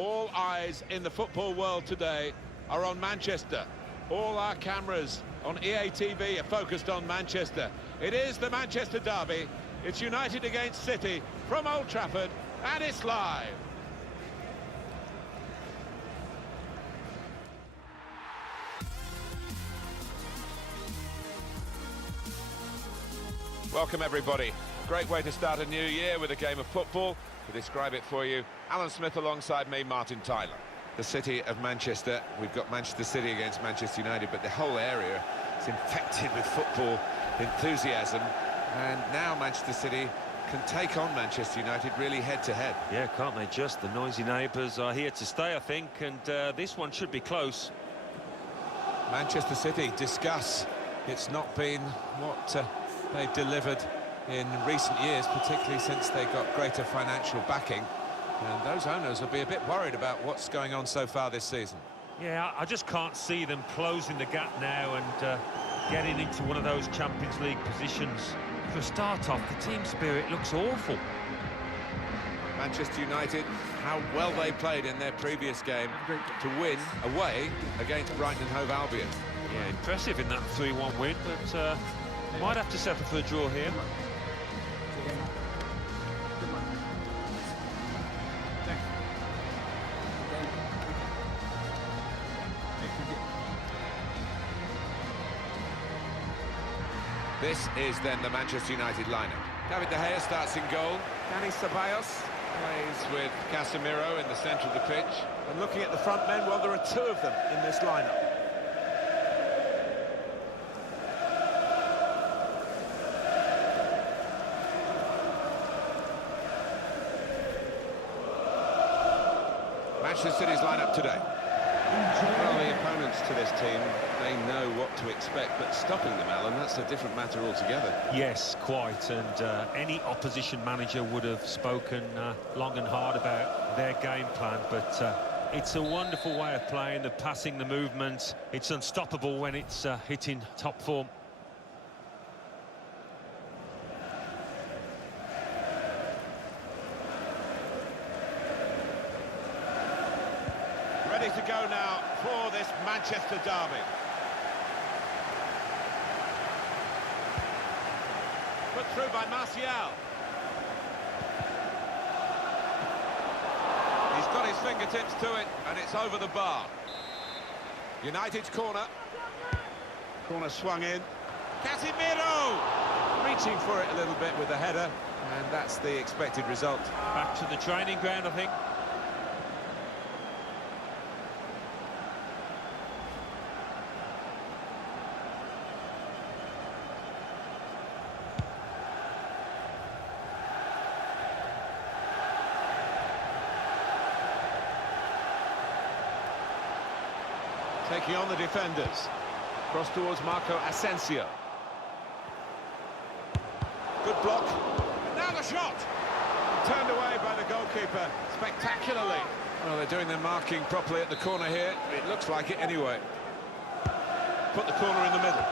All eyes in the football world today are on Manchester. All our cameras on EA TV are focused on Manchester. It is the Manchester derby. It's United against City from Old Trafford, and it's live. Welcome everybody. Great way to start a new year with a game of football. To describe it for you, Alan Smith alongside me, Martin Tyler. The city of Manchester, we've got Manchester City against Manchester United, but the whole area is infected with football enthusiasm, and now Manchester City can take on Manchester United really head-to-head. Yeah, can't they just? The noisy neighbours are here to stay, I think, and this one should be close. Manchester City, discuss. It's not been what they've delivered in recent years, particularly since they got greater financial backing. And those owners will be a bit worried about what's going on so far this season. Yeah, I just can't see them closing the gap now and getting into one of those Champions League positions. For a start off, the team spirit looks awful. Manchester United, how well they played in their previous game to win away against Brighton and Hove Albion. Yeah, impressive in that 3-1 win, but might have to settle for a draw here. This is then the Manchester United lineup. David De Gea starts in goal. Dani Ceballos plays with Casemiro in the centre of the pitch. And looking at the front men, well, there are two of them in this lineup. Manchester City's lineup today. Well, the opponents to this team, they know what to expect, but stopping them, Alan, that's a different matter altogether. Yes, quite, and any opposition manager would have spoken long and hard about their game plan, but it's a wonderful way of playing, the passing, the movement. It's unstoppable when it's hitting top form. Ready to go now for this Manchester derby. Put through by Martial. He's got his fingertips to it, and it's over the bar. United's corner. Corner swung in. Casemiro! Reaching for it a little bit with the header, and that's the expected result. Back to the training ground, I think. Taking on the defenders. Cross towards Marco Asensio. Good block. And now the shot! Turned away by the goalkeeper spectacularly. Well, they're doing their marking properly at the corner here. It looks like it anyway. Put the corner in the middle.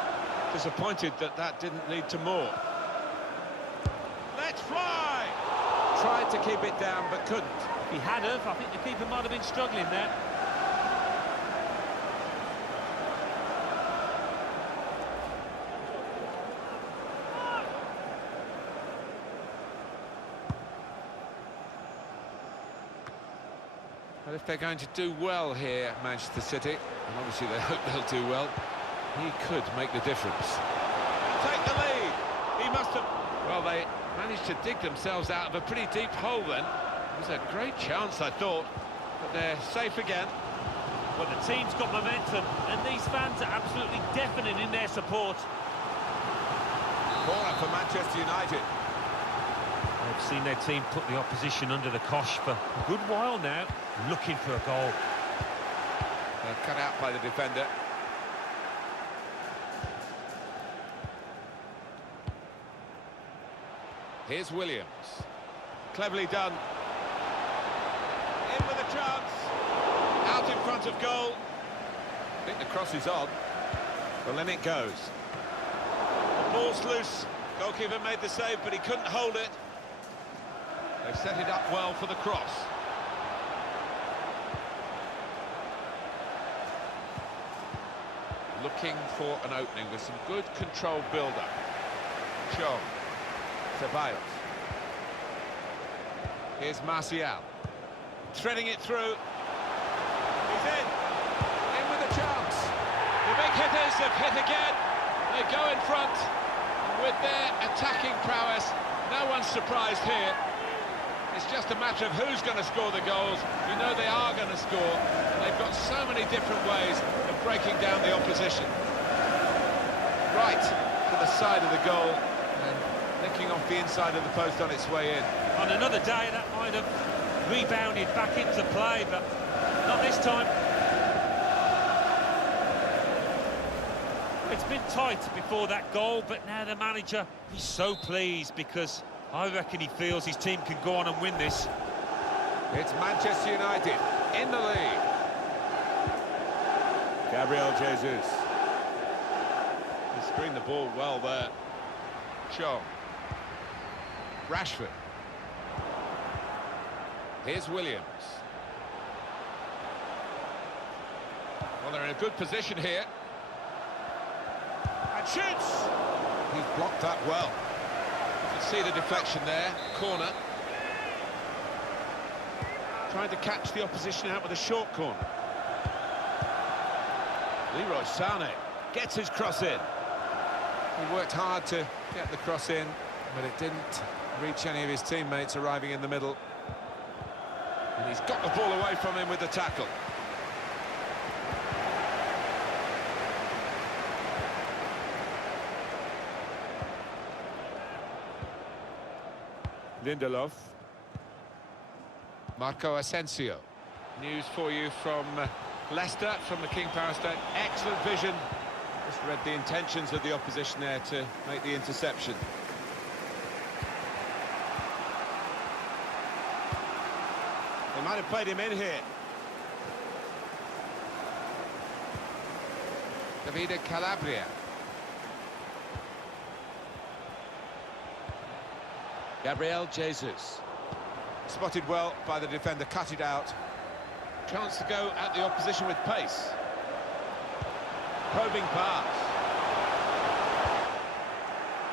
Disappointed that that didn't lead to more. Let's fly! Tried to keep it down, but couldn't. If he had have, I think the keeper might have been struggling there. But if they're going to do well here, Manchester City, and obviously they hope they'll do well, he could make the difference. Take the lead! He must have... Well, they managed to dig themselves out of a pretty deep hole then. It was a great chance, I thought, but they're safe again. Well, the team's got momentum, and these fans are absolutely deafening in their support. Corner for Manchester United. I've seen their team put the opposition under the cosh for a good while now, looking for a goal. They're cut out by the defender. Here's Williams. Cleverly done. In with a chance. Out in front of goal. I think the cross is on. Well, in it goes. The ball's loose. Goalkeeper made the save, but he couldn't hold it. They've set it up well for the cross. looking for an opening with some good controlled build-up. Chong. Ceballos. Here's Martial. Threading it through. He's in. In with a chance. The big hitters have hit again. They go in front. With their attacking prowess, no one's surprised here. It's just a matter of who's going to score the goals. You know they are going to score. They've got so many different ways of breaking down the opposition. Right to the side of the goal and nicking off the inside of the post on its way in. On another day, that might have rebounded back into play, but not this time. It's been tight before that goal, but now the manager, he's so pleased because I reckon he feels his team can go on and win this. It's Manchester United in the lead. Gabriel Jesus. He screened the ball well there. Chong. Rashford. Here's Williams. Well, they're in a good position here. And shoots! He's blocked that well. You can see the deflection there, corner. Trying to catch the opposition out with a short corner. Leroy Sané gets his cross in. He worked hard to get the cross in, but it didn't reach any of his teammates arriving in the middle. And he's got the ball away from him with the tackle. Lindelof. Marco Asensio. News for you from Leicester, from the King Power State. Excellent vision. Just read the intentions of the opposition there to make the interception. They might have played him in here. Davide Calabria. Gabriel Jesus. Spotted well by the defender, cut it out. Chance to go at the opposition with pace. Probing pass.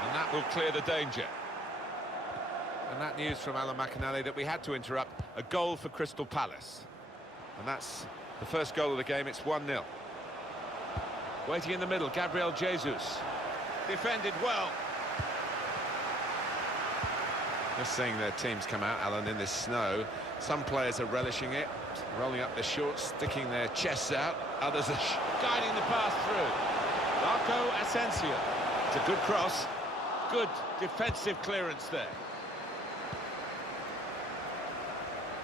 And that will clear the danger. And that news from Alan McInally that we had to interrupt. A goal for Crystal Palace. And that's the first goal of the game. It's 1-0. Waiting in the middle, Gabriel Jesus. Defended well. Just seeing their teams come out, Alan, in this snow. Some players are relishing it, rolling up their shorts, sticking their chests out. Others are guiding the pass through. Marco Asensio. It's a good cross. Good defensive clearance there.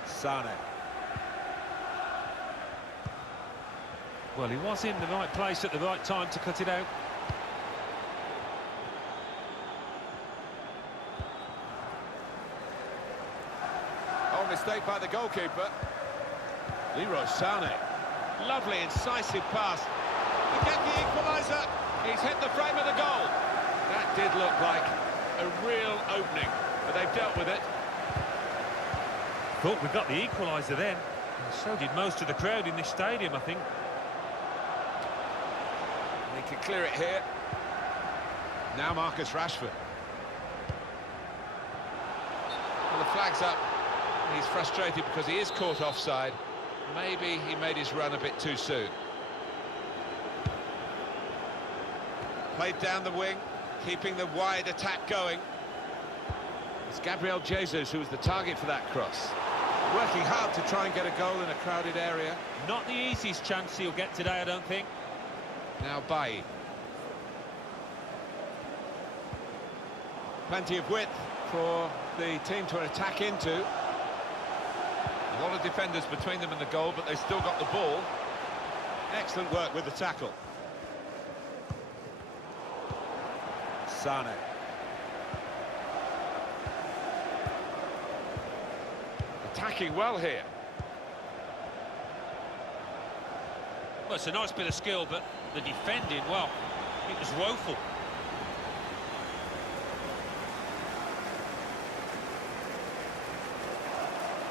Sané. Well, he was in the right place at the right time to cut it out. Oh, mistake by the goalkeeper. Leroy Sané. Lovely, incisive pass. To get the equaliser. He's hit the frame of the goal. That did look like a real opening, but they've dealt with it. Thought we got the equaliser then. And so did most of the crowd in this stadium, I think. They can clear it here. Now Marcus Rashford. Well, the flag's up. He's frustrated because he is caught offside. Maybe he made his run a bit too soon. Played down the wing, keeping the wide attack going. It's Gabriel Jesus who was the target for that cross. Working hard to try and get a goal in a crowded area. Not the easiest chance he'll get today, I don't think. Now Bailly. Plenty of width for the team to attack into. A lot of defenders between them and the goal, but they've still got the ball. Excellent work with the tackle. Sané. Attacking well here. Well, it's a nice bit of skill, but the defending, well, it was woeful.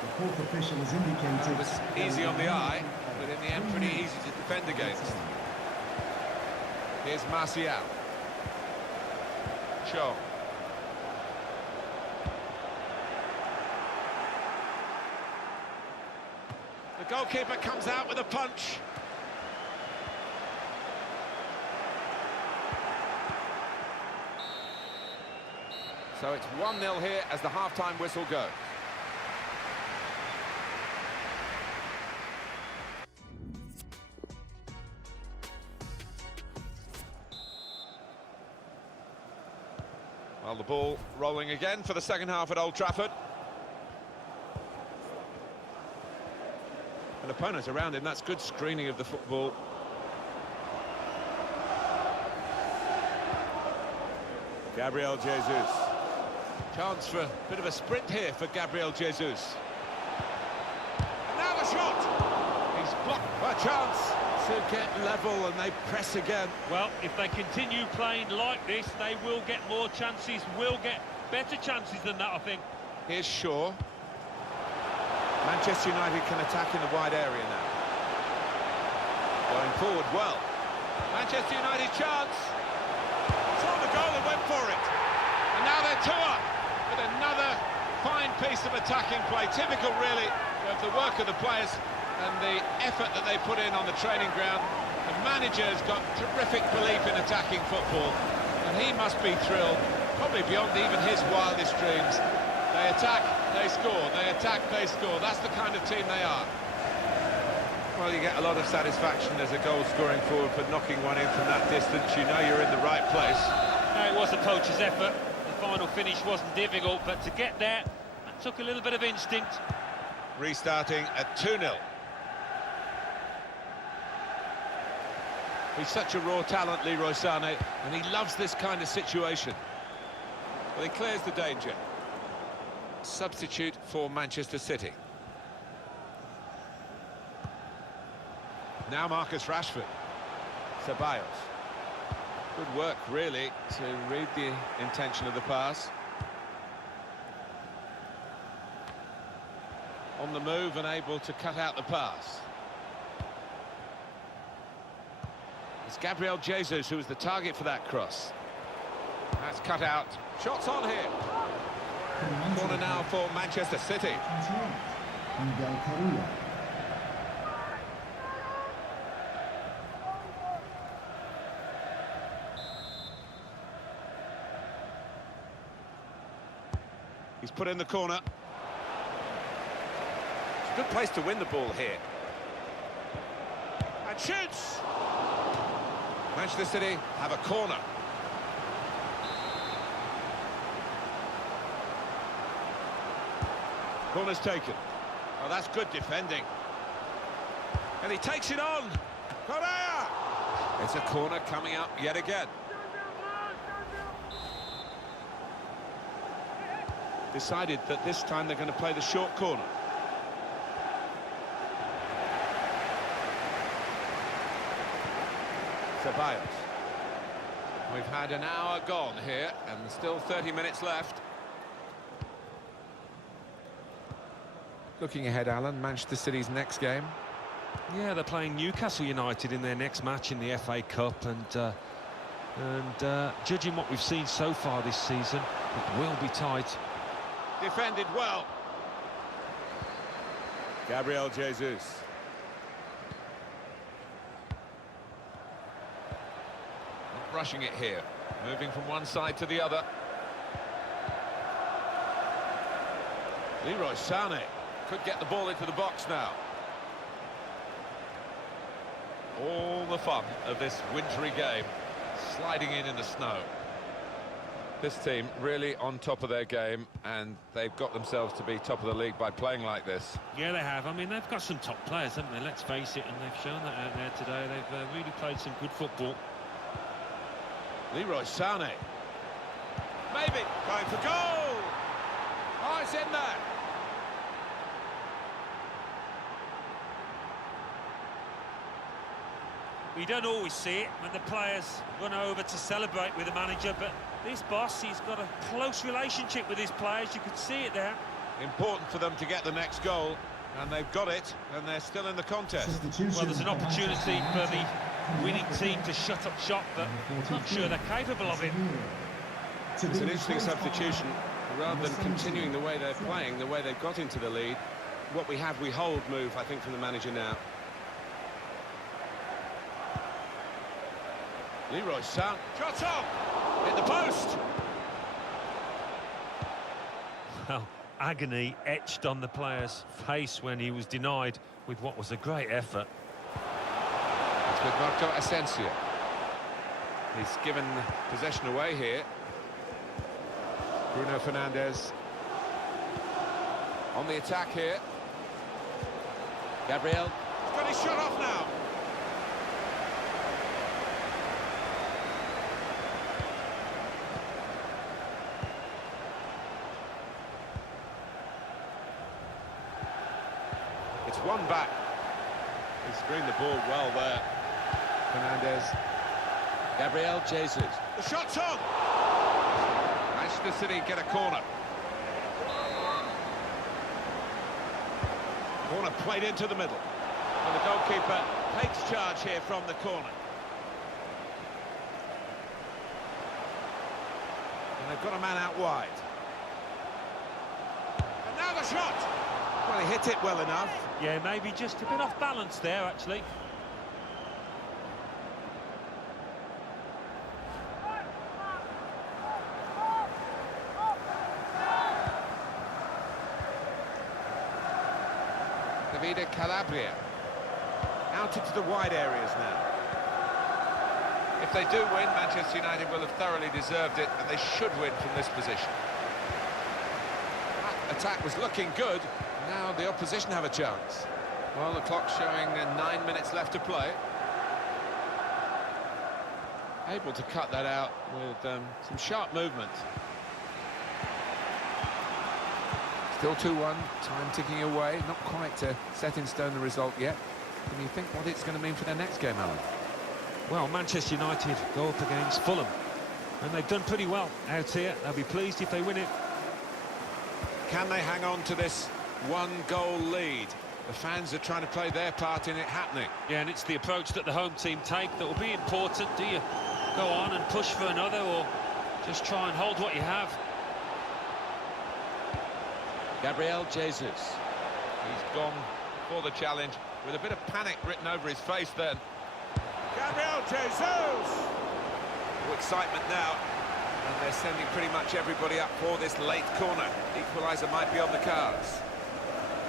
The fourth official has indicated... It was easy on the eye, but in the end pretty easy to defend against. Here's Martial. Shaw. The goalkeeper comes out with a punch. So it's 1-0 here as the half-time whistle goes. Well, the ball rolling again for the second half at Old Trafford. An opponent around him, that's good screening of the football. Gabriel Jesus. Chance for a bit of a sprint here for Gabriel Jesus. And now the shot! He's blocked for a chance to get level, and they press again. Well, if they continue playing like this, they will get more chances, will get better chances than that, I think. Here's Shaw. Manchester United can attack in the wide area now. Going forward well. Manchester United chance. Saw the goal and went for it. And now they're 2 up with another fine piece of attacking play. Typical, really, of the work of the players and the effort that they put in on the training ground. The manager's got terrific belief in attacking football, and he must be thrilled, probably beyond even his wildest dreams. They attack, they score, they attack, they score. That's the kind of team they are. Well, you get a lot of satisfaction as a goal-scoring forward for knocking one in from that distance. You know you're in the right place. No, it was the coach's effort. The final finish wasn't difficult, but to get there, that took a little bit of instinct. Restarting at 2-0. He's such a raw talent, Leroy Sané, and he loves this kind of situation. Well, he clears the danger. Substitute for Manchester City. Now Marcus Rashford. Ceballos. Good work, really, to read the intention of the pass. On the move and able to cut out the pass. It's Gabriel Jesus who was the target for that cross. That's cut out. Shots on here. Corner now for Manchester City. He's put in the corner. It's a good place to win the ball here. And shoots! Manchester City have a corner. Corner's taken. Oh, that's good defending. And he takes it on. Correa! It's a corner coming up yet again. Decided that this time they're going to play the short corner. Ceballos. We've had an hour gone here and still 30 minutes left. Looking ahead, Alan, Manchester City's next game. Yeah, they're playing Newcastle United in their next match in the FA Cup, and judging what we've seen so far this season, it will be tight. Defended well. Gabriel Jesus. Not rushing it here. Moving from one side to the other. Leroy Sané could get the ball into the box now. All the fun of this wintry game, sliding in the snow. This team really on top of their game, and they've got themselves to be top of the league by playing like this. Yeah, they have. I mean, they've got some top players, haven't they? Let's face it, and they've shown that out there today. They've really played some good football. Leroy Sané. Maybe going for goal. Oh, it's in there. We don't always see it when the players run over to celebrate with the manager, but this boss, he's got a close relationship with his players. You could see it there. Important for them to get the next goal, and they've got it, and they're still in the contest. Well, there's an opportunity for the winning team to shut up shop, but I'm not sure they're capable of it. It's an interesting substitution. Rather than continuing the way they're playing, the way they've got into the lead, what we have, we hold move, I think, from the manager now. Leroy Son, shot on! Hit the post! Well, agony etched on the player's face when he was denied with what was a great effort. It's with Marco Asensio. He's given possession away here. Bruno Fernandes on the attack here. Gabriel. He's got his shot off now. It's one back. He screened the ball well there. Fernandes. Gabriel Jesus. The shot's on! Manchester City get a corner. Corner played into the middle. And the goalkeeper takes charge here from the corner. And they've got a man out wide. And now the shot! Well, he hit it well enough. Yeah, maybe just a bit off balance there, actually. Davide Calabria. Out into the wide areas now. If they do win, Manchester United will have thoroughly deserved it, and they should win from this position. That attack was looking good. Now the opposition have a chance. Well, the clock's showing 9 minutes left to play. Able to cut that out with some sharp movement. Still 2-1, time ticking away, not quite set in stone the result yet. Can you think what it's going to mean for their next game, Alan? Well, Manchester United go up against Fulham, and they've done pretty well out here. They'll be pleased if they win it. Can they hang on to this one-goal lead? The fans are trying to play their part in it happening. Yeah, and it's the approach that the home team take that will be important. Do you go on and push for another, or just try and hold what you have? Gabriel Jesus. He's gone for the challenge with a bit of panic written over his face then. Gabriel Jesus! Oh, excitement now. And they're sending pretty much everybody up for this late corner. Equaliser might be on the cards.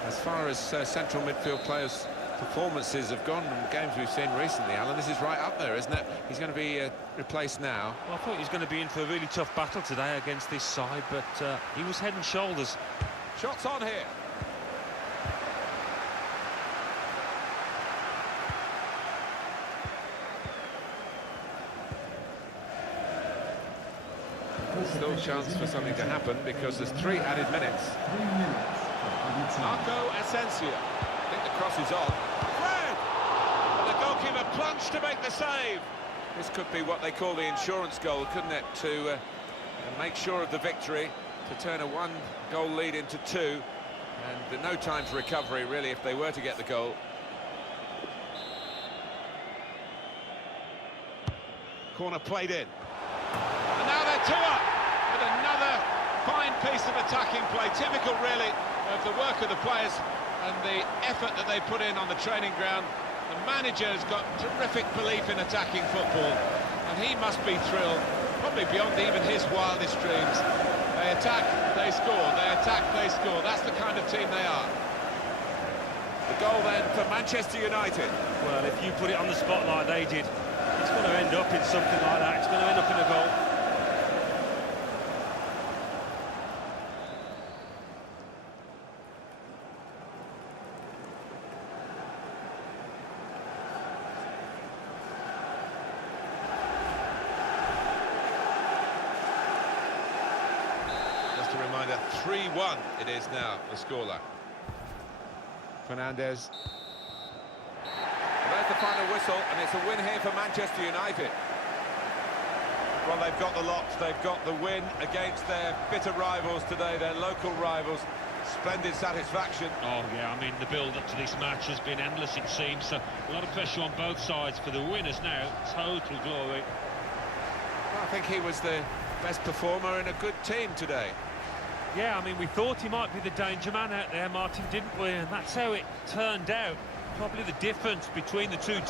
As far as central midfield players' performances have gone in games we've seen recently, Alan, this is right up there, isn't it? He's going to be replaced now. Well, I thought he was going to be in for a really tough battle today against this side, but he was head and shoulders. Shots on here. Still chance for something to happen because there's 3 added minutes. 3 minutes. Marco Asensio. I think the cross is on. Fred! And the goalkeeper plunged to make the save. This could be what they call the insurance goal, couldn't it? To make sure of the victory, to turn a 1-goal lead into 2. And no time for recovery, really, if they were to get the goal. Corner played in. And now they're 2 up with another fine piece of attacking play. Typical, really, of the work of the players and the effort that they put in on the training ground. The manager's got terrific belief in attacking football, and he must be thrilled, probably beyond even his wildest dreams. They attack, they score, they attack, they score. That's the kind of team they are. The goal then for Manchester United. Well, if you put it on the spot like they did, it's going to end up in something like that. It's going to end up in a goal. Just a reminder, 3-1 it is now, the scoreline. Fernandes. There's the final whistle, and it's a win here for Manchester United. Well, they've got the lot, they've got the win against their bitter rivals today, their local rivals. Splendid satisfaction. Oh, yeah, I mean, the build-up to this match has been endless, it seems. So a lot of pressure on both sides for the winners now. Total glory. I think he was the best performer in a good team today. Yeah, I mean, we thought he might be the danger man out there, Martin, didn't we? And that's how it turned out. Probably the difference between the two teams.